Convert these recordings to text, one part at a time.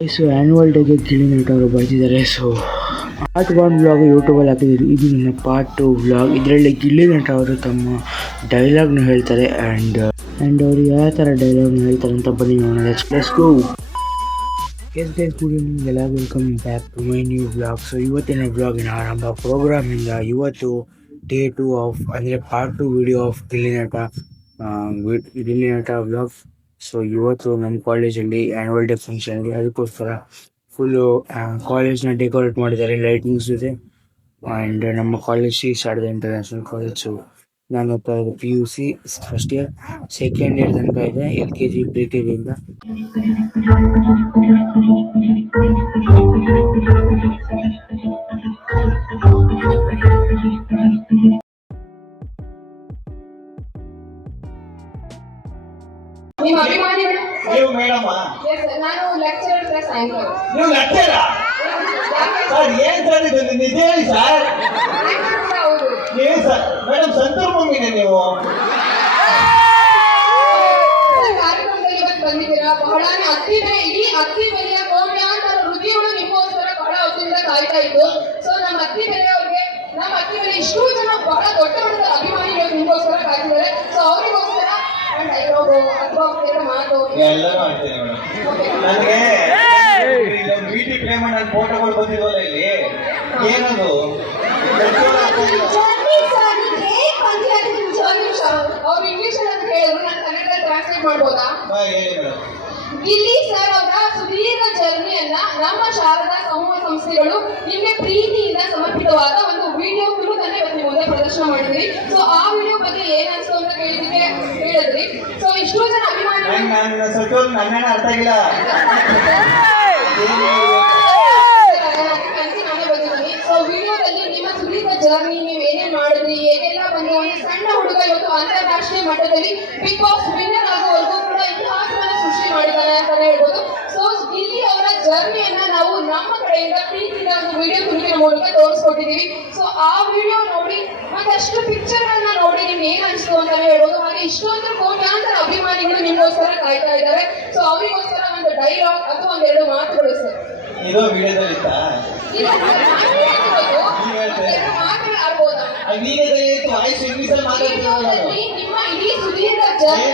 So annual ಡೇಗೆ ಗಿಲ್ಲಿ ನಟ ಅವರು ಬರ್ತಿದ್ದಾರೆ. ಸೊ ಪಾರ್ಟ್ 1 ವ್ಲಾಗ್ ಯೂಟ್ಯೂಬಲ್ಲಿ ಹಾಕಿದ್ರು. ಇದು ನನ್ನ ಪಾರ್ಟ್ 2 ವ್ಲಾಗ್. ಇದರಲ್ಲಿ ಗಿಲ್ಲಿ ನಟ ಅವರು ತಮ್ಮ ಡೈಲಾಗ್ನ ಹೇಳ್ತಾರೆ ಆ್ಯಂಡ್ ಅವರು ಯಾವ ಥರ ಡೈಲಾಗ್ನ ಹೇಳ್ತಾರೆ ಅಂತ ಬನ್ನಿ ನೋಡೋಣ. Let's go. Yes guys, good evening, ಎಲ್ಲ welcome back to my new vlog. So ಇವತ್ತಿನ ವ್ಲಾಗಿನ ಆರಂಭ ಪ್ರೋಗ್ರಾಮಿಂದ. ಇವತ್ತು ಡೇ 2 ಆಫ್ ಅಂದರೆ part 2 video of Gilli Nata vlog. So ಇವತ್ತು ನಮ್ಮ ಕಾಲೇಜಲ್ಲಿ ಆ್ಯನ್ಯುವಲ್ ಡೇ ಫಂಕ್ಷನ್ ಇದೆ. ಅದಕ್ಕೋಸ್ಕರ ಫುಲ್ಲು ಕಾಲೇಜ್ನ ಡೆಕೋರೇಟ್ ಮಾಡಿದ್ದಾರೆ ಲೈಟಿಂಗ್ಸ್ ಜೊತೆ. ಆ್ಯಂಡ್ ನಮ್ಮ ಕಾಲೇಜ್ ಶಾರದಾ ಇಂಟರ್ನ್ಯಾಷನಲ್ ಕಾಲೇಜು. ನಾನು ಓದ್ತಾ ಇರೋದು PUC first year, second year ತನಕ ಇದೆ, LKG ಪ್ರಿ-KGಯಿಂದ. ನಿಮ್ಮ ಅಭಿಮಾನಿಗಳು ನೀವು ಮೇಡಮ್ ನಾನು ಲೆಕ್ಚರರ್ ಪ್ಲಸ್ ಆಂಕರ್. ನೀವು ಲೆಕ್ಚರ ಸರ್? ಏನ್ ಸರ್ ಇದು? ನಿಜ ಹೇಳಿ ಸರ್. ಹೌದು. ನೀವು ಸರ್ ಮೇಡಮ್ ಸಂತೂರ್ ಮಮ್ಮಿನೇ ನೀವು? ಕಾರ್ಯಕ್ರಮದಲ್ಲಿ ಇವತ್ತು ಬಂದಿದ್ದೀರಾ. ಬಹಳನೇ ಇಡೀ ಅತ್ತಿ ಬೆಲೆಯ ಕೋಟ್ಯಾಂತರ ಹೃದಯಗಳು ನಿಮಗೋಸ್ಕರ ಬಹಳ ಹೊತ್ತಿಂದ ಕಾಯ್ತಾ ಇತ್ತು. ಸೊ ನಮ್ಮ ಅತ್ತಿ ಬೆಲೆಯವ್ರಿಗೆ, ನಮ್ಮ ಅತ್ತಿ ಬೆಲೆ ಇಷ್ಟೂ ಜನ ಬಹಳ ದೊಡ್ಡ ಮಟ್ಟದ ಅಭಿಮಾನಿಗಳು ನಿಮಗೋಸ್ಕರ ಕಾಯ್ತಿದ್ದಾರೆ. ಸೊ ಅವರಿಗೋಸ್ಕರ ಡೈಲಾಗು ಅಥವಾ ಮಾತು ಎಲ್ಲರೂ ಮಾಡ್ತೀನಿ ಮೇಡಮ್. ನನಗೆ ಬ್ಯೂಟಿ ಪ್ಲೇಮೆಂಟ್ ನನ್ನ ಫೋಟೋಗಳು ಬಂದಿದ್ವಲ್ಲ ಇಲ್ಲಿ, ಏನದು? ಅವ್ರು ಇಂಗ್ಲಿಷ್ ಅಲ್ಲಿ ಅಂತ ಹೇಳಿದ್ರು, ನಾನು ಕನ್ನಡದಲ್ಲಿ ಟ್ರಾನ್ಸ್ಲೇಟ್ ಮಾಡ್ಬೋದಾ? ಹೇಳಿ ಮೇಡಮ್. ಗಿಲ್ಲಿ ಸರ್ ಅವರ ಸುದೀರ್ಘ ಜರ್ನಿಯನ್ನ ನಮ್ಮ ಶಾರದಾ ಸಮೂಹ ಸಂಸ್ಥೆಗಳು ನಿಮಗೆ ಪ್ರೀತಿಯಿಂದ ಸಮರ್ಪಿತವಾದ ಒಂದು ವಿಡಿಯೋ ತುಣುಕನ್ನ ಇವತ್ತು ನಿಮ್ಮ ಮುಂದೆ ಪ್ರದರ್ಶನ ಮಾಡಿದ್ವಿ. ಸೊ ಆ ವಿಡಿಯೋ ಬಗ್ಗೆ ಏನ್ ಅನ್ಸ್ತು ಅಂತ ಹೇಳಿದ್ರಿ. ಸೊ ಇಷ್ಟೋ ಜನ ಅಭಿಮಾನಿಗಳು ನನ್ನ ಅರ್ಥ ಆಗಿಲ್ಲ. ಸೊ ವಿಡಿಯೋದಲ್ಲಿ ನಿಮ್ಮ ಸುದೀರ್ಘ ಜರ್ನಿ, ನೀವು ಏನೇನ್ ಮಾಡಿದ್ರಿ, ಏನೆಲ್ಲ ಬಂದ್ರೆ ಒಂದು ಸಣ್ಣ ಹುಡುಗ ಇವತ್ತು ಅಂತಾರಾಷ್ಟ್ರೀಯ ಮಟ್ಟದಲ್ಲಿ ಬಿಗ್ ಬಾಸ್ ವಿನ್ನರ್ ಆಗೋವರೆಗೂ ಕೂಡ ಇತಿಹಾಸವನ್ನ ಸೃಷ್ಟಿ ಮಾಡಿದ್ದಾರೆ ಅಂತಾನೆ ಹೇಳ್ಬೋದು. ಸೊ ಗಿಲ್ಲಿ ಅವರ ಜರ್ನಿಯನ್ನ ನಾವು ನಮ್ಮ ಕಡೆಯಿಂದ ಪ್ರೀತಿಯಿಂದ ಒಂದು ವಿಡಿಯೋ ತುಣುಕಿನ ಮೂಲಕ ತೋರಿಸ್ಕೊಟ್ಟಿದೀವಿ. ಸೊ ಆ ವಿಡಿಯೋ ನೋಡಿ ಮತ್ತಷ್ಟು ಪಿಕ್ಚರ್ ಗಳನ್ನ ನೋಡಿ ನಿಮ್ಗೆ ಏನ್ ಅನ್ಸ್ತು ಅಂತಾನೆ ಹೇಳ್ಬೋದು. ಹಾಗೆ ಇಷ್ಟೊಂದು ಕೋಟ್ಯಾಂತರ ಅಭಿಮಾನಿಗಳು ನಿಮ್ಗೋಸ್ಕರ ಕಾಯ್ತಾ ಇದ್ದಾರೆ. ಸೊ ಅವರಿಗೋಸ್ಕರ ಒಂದು ಡೈಲಾಗ್ ಅಥವಾ ಒಂದೆರಡು ಮಾತುಗಳು ಸರ್. ಇದು ವಿಡಿಯೋದಲ್ಲಿ ಇತ್ತಾ? ಮಾತುಗಳು ಆಡ್ಬೋದಾ? ವಿಡಿಯೋದಲ್ಲಿ ವಾಯ್ಸ್ ಇಂಗ್ಲಿಷಲ್ಲಿ ಮಾತಾಡ್ತೀನಿ. ನಿಮ್ಮ ಇಡೀ ಸುದೀರ್ಘ ಜರ್ನಿ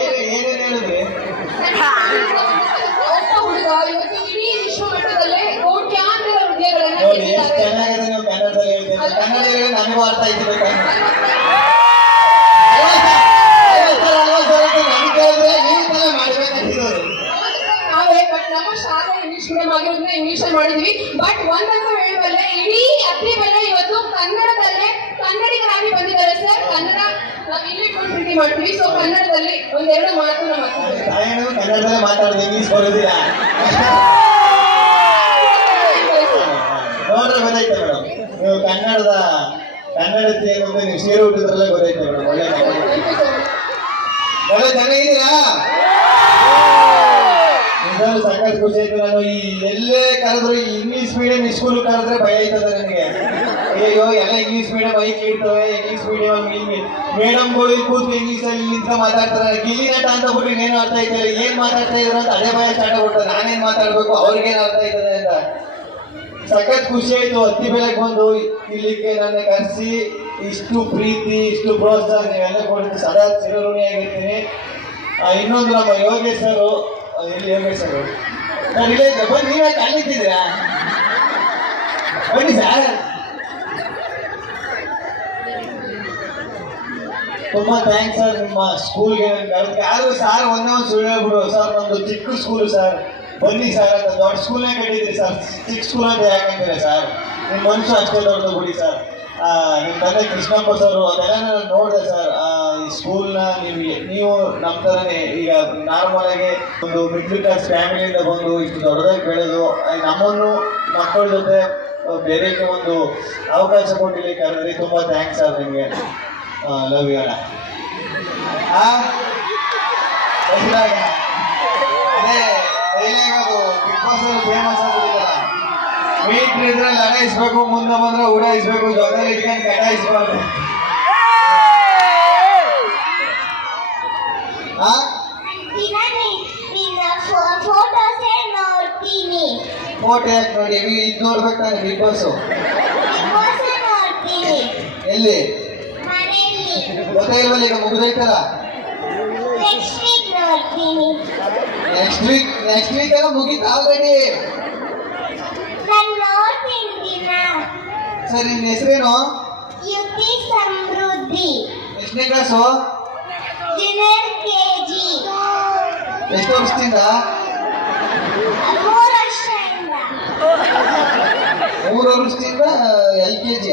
ಏನೇನು ಹೇಳಿದ್ರಿ? ಒಬ್ಬ ಹುಡುಗ ಇವತ್ತು ಇಡೀ ವಿಶ್ವ ಮಟ್ಟದಲ್ಲೇ ಕೋಟ್ಯಾಂತರ ಹೃದಯಗಳನ್ನ ನೋಡಿ ಎಷ್ಟು ಚೆನ್ನಾಗಿದೆ. ನೀವು ಕನ್ನಡದಲ್ಲಿ ಹೇಳ್ತೀರಿ, ಕನ್ನಡ ಹೇಳಿ ನನಗೂ ಅರ್ಥ ಆಯ್ತು. ನಮ್ಮ ಶಾಲೆ ಇಂಗ್ಲಿಷ್ ಮೀಡಿಯಂ ಆಗಿರೋದ್ರಿಂದ ಇಂಗ್ಲಿಷ್ ಅಲ್ಲಿ ಮಾಡಿದ್ವಿ. ಬಟ್ ಒಂದಂತೂ ಹೇಳಬಲ್ಲೆ, ಇಡೀ ಅತ್ತಿ ಬೆಲೆ ಇವತ್ತು ಕನ್ನಡದಲ್ಲೇ ಕನ್ನಡಿಗರಾಗಿ ಬಂದಿದ್ದಾರೆ ಸರ್. ಕನ್ನಡ ನಾವು ಇಲ್ಲಿ ಪ್ರೀತಿ ಮಾಡ್ತೀವಿ. ಸೊ ಕನ್ನಡದಲ್ಲಿ ಒಂದೆರಡು ಮಾತು ನಮ್ಮ ಕನ್ನಡದಲ್ಲೇ ಮಾತಾಡೋದು, ಇಂಗ್ಲಿಷ್ ಬರೋದಿಲ್ಲ ನೋಡ್ರೆ ಗೊತ್ತಾಯ್ತು ಮೇಡಮ್. ನೀವು ಕನ್ನಡ ಏನು ನೀವು ಸೇರಿ ಹುಟ್ಟಿದ್ರಲ್ಲೇ ಗೊತ್ತಾಯ್ತು ಮೇಡಮ್. ಒಳ್ಳೆ ಚೆನ್ನಾಗಿದ್ದೀರಾ? ನಿಜವಾಗ್ಲೂ ಸಾಕಷ್ಟು ಖುಷಿ ಆಯ್ತು. ನಾನು ಈ ಎಲ್ಲೇ ಕರೆದ್ರು ಇಂಗ್ಲಿಷ್ ಮೀಡಿಯಂ ಸ್ಕೂಲ್ ಕರೆದ್ರೆ ಭಯ ಆಯ್ತದೆ ನನಗೆ. ಅಯ್ಯೋ ಎಲ್ಲ ಇಂಗ್ಲಿಷ್ ಮೀಡಿಯಂ ಐಕ್ ಇರ್ತವೆ, ಇಂಗ್ಲಿಷ್ ಮೀಡಿಯಂ ಮೇಡಮ್ಗಳು ಕೂತು ಇಂಗ್ಲಿಷ್ ಅಲ್ಲಿ ನಿಂತ ಮಾತಾಡ್ತಾರೆ. ಗಿಲ್ಲಿ ನಟ ಅಂತ ಬಿಟ್ಟು ಏನು ಅರ್ಥ ಆಯ್ತಲ್ಲ, ಏನ್ ಮಾತಾಡ್ತಾ ಇದ್ರು ಅಂತ ಅದೇ ಭಯ ಸ್ಟಾರ್ಟ್ ಆಗ್ಬಿಡ್ತಾರೆ. ನಾನೇನ್ ಮಾತಾಡ್ಬೇಕು, ಅವ್ರಿಗೇನು ಅರ್ಥ ಆಯ್ತದೆ ಅಂತ. ಸಖತ್ ಖುಷಿ ಆಯ್ತು. ಅತ್ತಿ ಬೆಲೆಗೆ ಬಂದು ಇಲ್ಲಿಗೆ ನನ್ನ ಕರೆಸಿ ಇಷ್ಟು ಪ್ರೀತಿ, ಇಷ್ಟು ಪ್ರೋತ್ಸಾಹ ನೀವೆಲ್ಲ ಕೊಡ್ತೀನಿ. ಸದಾ ಚಿರಋಣಿಯಾಗಿರ್ತೀನಿ. ಇನ್ನೊಂದು ನಮ್ಮ ಯೋಗೇಶ್ ಸರ್, ಎಲ್ಲಿ ಯೋಗೇಶ್ ಸರ್ ನಾನು ಇಲ್ಲೇ ಬನ್ನಿ. ನೀವೇ ಕಾಲಿಟ್ಟಿದ್ದೀರಾ? ಬನ್ನಿ ಸರ್. ತುಂಬಾ ಥ್ಯಾಂಕ್ಸ್ ಸರ್ ನಿಮ್ಮ ಸ್ಕೂಲ್ಗೆ ಯಾರು ಸರ್ ಒಂದೇ ಒಂದು ಸುಳ್ಳು ಹೇಳ್ಬಿಡು ಸರ್, ನಮ್ದು ಚಿಕ್ಕ ಸ್ಕೂಲು ಸರ್, ಬನ್ನಿ ಸರ್ ಅಂತ. ದೊಡ್ಡ ಸ್ಕೂಲ್ನೇ ಕಟ್ಟಿದ್ರಿ ಸರ್, ಚಿಕ್ಕ ಸ್ಕೂಲ್ ಅಂತ ಯಾಕಂತೀರಾ ಸರ್? ನಿಮ್ಮ ಮನುಷ್ಯ ಅಷ್ಟೇ ದೊಡ್ಡದು ಬಿಡಿ ಸರ್. ನಿಮ್ಮ ತಂದೆ ಕೃಷ್ಣಪ್ಪ ಸರ್ ಅದೆಲ್ಲ ನಾನು ನೋಡಿದೆ ಸರ್. ಈ ಸ್ಕೂಲ್ನ ನೀವು ನಮ್ಮ ಥರನೇ ಈಗ ನಾರ್ಮಲ್ ಆಗಿ ಒಂದು ಮಿಡ್ಲ್ ಕ್ಲಾಸ್ ಫ್ಯಾಮಿಲಿಯಿಂದ ಬಂದು ಇಷ್ಟು ದೊಡ್ಡದಾಗಿ ಬೆಳೆದು ನಮ್ಮನ್ನು ಮಕ್ಕಳ ಜೊತೆ ಬೇರೆಗೆ ಒಂದು ಅವಕಾಶ ಕೊಟ್ಟಿಲ್ಲಿ ಕರೆದ್ರಿ. ತುಂಬ ಥ್ಯಾಂಕ್ಸ್ ಸರ್ ನಿಮಗೆ. ಲವ್ ಯು ಅಣ್ಣ. ಅದೇ ಅದು ಬಿಗ್ ಬಾಸ್ ಅಲ್ಲಿ ಫೇಮಸ್ ಆಗ್ಬಿಟ್ಟಿಲ್ಲ. ಮೀಟ್ರ್ ಇದ್ರೆ ಲಗಾಯಿಸ್ಬೇಕು, ಮುಂದೆ ಬಂದ್ರೆ ಉಡಾಯಿಸ್ಬೇಕು, ಜೊತೆ ಇಟ್ಕೊಂಡು ಕಟಾಯಿಸ್ಬಾರ್ದು. ಫೋಟೋಸೇ ನೋಡ್ತೀನಿ. ಫೋಟೋ ಯಾಕೆ ನೋಡಿ ಇದು ನೋಡ್ಬೇಕು ನಾನು ಬಿಗ್ ಬಾಸ್ ಎಲ್ಲಿ ಗೊತ್ತಾಗಿಲ್ವಲ್ಲ ಈಗ ಮುಗಿದೈತಲ್ಲ ನೆಕ್ಸ್ಟ್ ವೀಕ್ ಎಲ್ಲ ಮುಗೀತು ಆಲ್ರೆಡಿ. ಸರ್ ನಿನ್ನ ಹೆಸರೇನು? ಎಷ್ಟನೇ ಕ್ಲಾಸು? ಎಷ್ಟು ವರ್ಷದಿಂದ? 3 ವರ್ಷದಿಂದ LKG.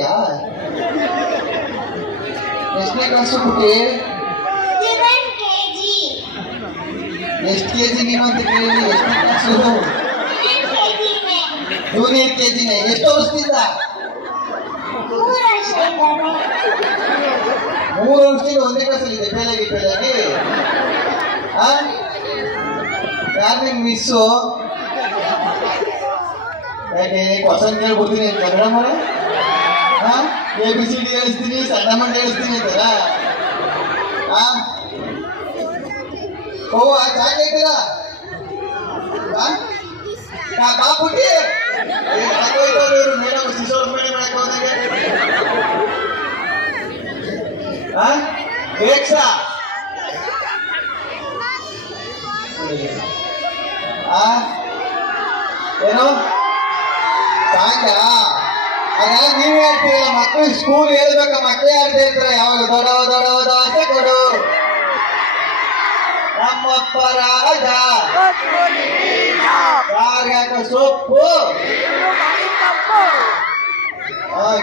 ಎಷ್ಟನೇ ಕ್ಲಾಸು ಪುಟ್ಟಿ? ಎಷ್ಟು KG ನೀನು ಅಂತ ಕೇಳಿದ್ರಿ? ಎಷ್ಟನೇ ಕ್ಲಾಸು? ಜೂನಿಯರ್ KGನೇ. ಎಷ್ಟು ವರ್ಷದಿಂದ? 3 ವರ್ಷದಿಂದ ಒಂದೇ ಕ್ಲಾಸಲ್ಲಿ ಇದೆ. ಪೇಲಾಗಿ ಯಾರು ನಿಮ್ ಮಿಸ್ಸು? ಯಾಕೆ ಕ್ವಶನ್ ಕೇಳ್ಬಿಡ್ತೀನಿ ಕನ್ನಡ ಮರ ABCD ಹೇಳಿಸ್ತೀನಿ, ಸಣ್ಣ ಮಂಡ ಹೇಳಿಸ್ತೀನಿ ಅಂತಲ್ಲ. ಓ ಚಾಕೆ ಇಟ್ಟಿಲ್ಲ ಕಾಪುಟ್ಟಿ ಇವರು ಮೇಡಮ್ ಶಿಶೋರ್ ಮೇಡಮ್ ಮಾಡಕ್ಕೆ ಹೋದಂಗೆ ಬೇಕ್ಸಾ ಏನು ಸಾಂಗ ಅದೆಲ್ಲ ನೀವೇ ಹೇಳ್ತೀರಲ್ಲ. ಮಕ್ಕಳು ಸ್ಕೂಲ್ ಹೇಳ್ಬೇಕ, ಮಕ್ಕಳೇ ಆಡ್ತಾ ಇರ್ತಾರೆ ಯಾವಾಗ ದೊಡ್ಡ ದೋಸೆ ಕೊಡು ನಮ್ಮಪ್ಪ ರಾಜ ಯಾರ್ಯಾಕ ಸೊಪ್ಪು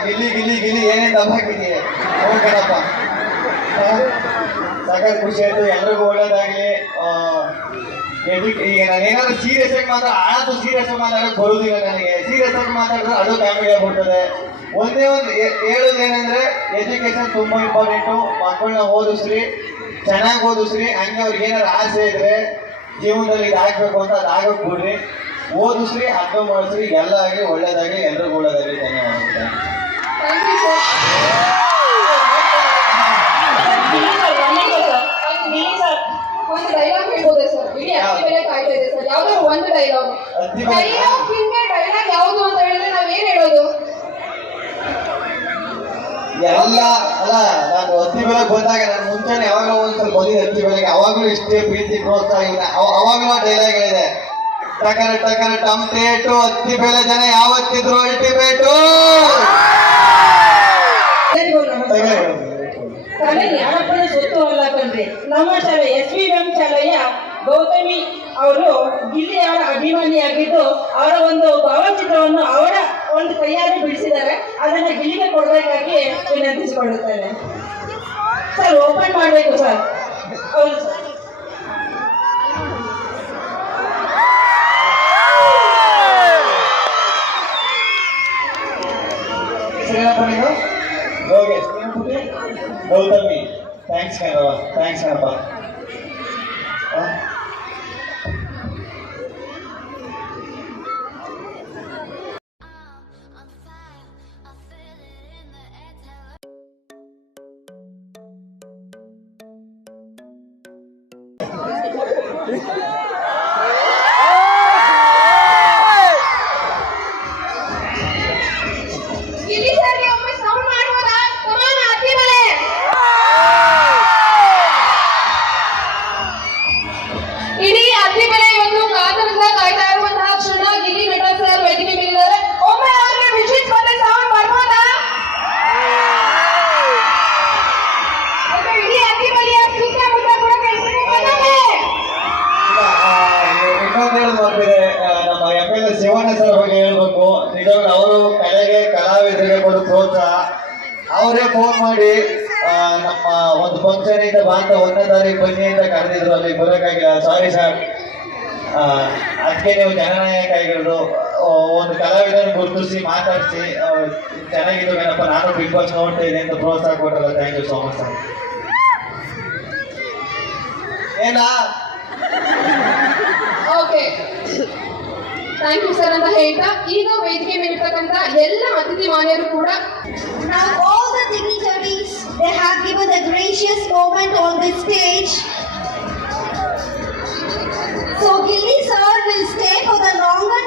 ಗಿಲಿ ಏನೇನು ದಬ್ಬ ಹಾಕಿದೀಯ ಹೋಗಣಪ್ಪ. ಸಾಕಾಗಿ ಖುಷಿ ಆಯ್ತು. ಎಲ್ರಿಗೂ ಒಳ್ಳೇದಾಗ್ಲಿ. ಈಗ ನಾನು ಏನಾದ್ರು ಸೀರಿಯಸ್ ಆಗಿ ಆಳತ್ತು ಸೀರಿಯಸ್ ಆಗಿ ಮಾತಾಡಕ್ ಬರುದಿಲ್ಲ ನನಗೆ. ಸೀರಿಯಸ್ ಆಗಿ ಮಾತಾಡಿದ್ರೆ ಅದು ಕಾಮಿಡಿ ಆಗ್ಬಿಡ್ತದೆ. ಒಂದೇ ಒಂದು ಹೇಳೋದೇನೆಂದ್ರೆ ಎಜುಕೇಶನ್ ತುಂಬಾ ಇಂಪಾರ್ಟೆಂಟು. ಮಕ್ಕಳನ್ನ ಓದಿಸ್ರಿ, ಚೆನ್ನಾಗಿ ಓದಿಸ್ರಿ. ಹಂಗೆ ಅವ್ರಿಗೆ ಏನಾದ್ರು ಆಸೆ ಇದ್ರೆ ಜೀವನದಲ್ಲಿ ಇದು ಆಗ್ಬೇಕು ಅಂತ ಅದು ಆಗಕ್ ಬಿಡ್ರಿ. ಓದಿಸ್ರಿ, ಅರ್ಥ ಮಾಡಿಸ್ರಿ, ಎಲ್ಲ ಆಗಲಿ ಒಳ್ಳೇದಾಗಲಿ, ಎಲ್ರಿಗೂ ಒಳ್ಳೇದಾಗಲಿ. ಧನ್ಯವಾದ. ಒಂದು ಡೈಲಾಗ್ ಹೇಳ್ಬೋದೇ ಸರ್? ಇಡೀ ಅತಿ ಬೆಲೆ ಕಾಯ್ತಾ ಇದೆ ಸರ್. ಯಾವ್ದಾದ್ರು ಒಂದು ಡೈಲಾಗ್ ಯಾವುದು ಅಂತ ಹೇಳಿದ್ರೆ ನಾವೇನ್ ಹೇಳೋದು? ಎಲ್ಲ ಅಲ್ಲ, ನಾನು ಅತಿ ಬೆಲೆ ಬಂದಾಗ ನಾನು ಮುಂಚೆನೆ ಯಾವಾಗಲೂ ಒಂದ್ಸಲ ಬಂದಿದ್ದೆ ಅತಿ ಬೆಲೆಗೆ. ಅವಾಗಲೂ ಇಷ್ಟೇ ಪ್ರೀತಿ ಪ್ರೋತ್ಸಾಹ ಇಲ್ಲ. ಅವಾಗಲೂ ಡೈಲಾಗ್ ಹೇಳಿದೆ, ಟಕರ ಟಮ್ಟೇಟು ಅತಿ ಬೆಲೆ ಜನ ಯಾವತ್ತಿದ್ರು ಅಲ್ಟಿಮೇಟು. ಕಲೆ ಯಾರಪ್ಪನ ಸೊತ್ತು ಅಲ್ಲ ಕಣ್ರಿ. ನಮ್ಮ ಶಾಲೆ SVM ಶಾಲೆಯ ಗೌತಮಿ ಅವರು ಗಿಲ್ಲಿ ಅವರ ಅಭಿಮಾನಿಯಾಗಿದ್ದು ಅವರ ಒಂದು ಭಾವಚಿತ್ರವನ್ನು ಅವರ ಒಂದು ಕೈಯಾರೆ ಬಿಡಿಸಿದ್ದಾರೆ. ಅದನ್ನು ಗಿಲ್ಲಿಗೆ ಕೊಡಬೇಕಾಗಿ ವಿನಂತಿಸಿಕೊಳ್ಳುತ್ತೇನೆ. ಸರ್ ಓಪನ್ ಮಾಡಬೇಕು ಸರ್. ಹೌದು ಸರ್. ಗೌತಮಿ, ಥ್ಯಾಂಕ್ಸ್ ಕಣಪ್ಪ. ಇಲ್ಲಿ ಸರ್ ಒಮ್ಮೆ ಸೌಂಡ್ ಮಾಡ್ಬೋದಾ? ಸಮಾನ ಅತಿ ಬೆಲೆ. ಇಡೀ ಅತಿ ಬೆಲೆ ಇವತ್ತು ಕಾತರದಿಂದ ಕಾಯ್ತಾ ಇರುವಂತಹ ಕ್ಷಣ. ಗಿಲ್ಲಿ ನಟ ಸರ್ ವೇದಿಕೆ ಮೇಲಿದ್ದಾರೆ. ಒಮ್ಮೆ ಅವ್ರಿಗೆ ವಿಶೇಷ ಬಂದ ಸೌಂಡ್ ಬರ್ಬೋದಾ? ಇಡೀ ಅತಿ ಬೆಲೆಯ ಸುತ್ತಮುತ್ತ ಕೂಡ ಕೇಳಿಸ್ತಿದೆ. ಇನ್ನೊಂದು ಹೇಳ್ಬೇಕಿದೆ, ನಮ್ಮ MLA ಶಿವಣ್ಣ ಸರ್ ಬಗ್ಗೆ ಹೇಳ್ಬೇಕು. ನಿಜವಾಗ್ಲೂ ಅವರು ಕಲೆಗೆ ಕಲಾವಿದರಿಗೆ ಕೊಡು ಪ್ರೋತ್ಸಾಹ. ಅವರೇ ಫೋನ್ ಮಾಡಿ ನಮ್ಮ ಒಂದು ಫಂಕ್ಷನ್ ಇಂದ ಬಾಂತ 1ನೇ ತಾರೀಕು ಬನ್ನಿ ಅಂತ ಕರೆದಿದ್ರು. ಅಲ್ಲಿ ಬರೋಕ್ಕಾಗಿಲ್ಲ, ಸಾರಿ ಸರ್. ಅದಕ್ಕೆ ನೀವು ಜನನಾಯಕ ಆಗಿರೋದು. ಒಂದು ಕಲಾವಿದರನ್ನು ಗುರುತಿಸಿ ಮಾತಾಡಿಸಿ ಚೆನ್ನಾಗಿದ್ದು ಏನಪ್ಪ ನಾನು ಬಿಗ್ ಬಾಸ್ ನೋಡ್ತಾ ಇದ್ದೀನಿ ಅಂತ ಪ್ರೋತ್ಸಾಹ ಕೊಟ್ಟಲ್ಲ. Thank you so much sir. ಏನ ಓಕೆ, ಥ್ಯಾಂಕ್ ಯು ಸರ್ ಅಂತ ಹೇಳ್ತಾ ಈಗ ವೇದಿಕೆ ಮೇಲಿರ್ತಕ್ಕಂಥ ಎಲ್ಲ ಅತಿಥಿ ಮಾನ್ಯರು ಕೂಡ Now all the dignitaries, they have given a gracious moment on this stage. So Gilly sir will stay for the longer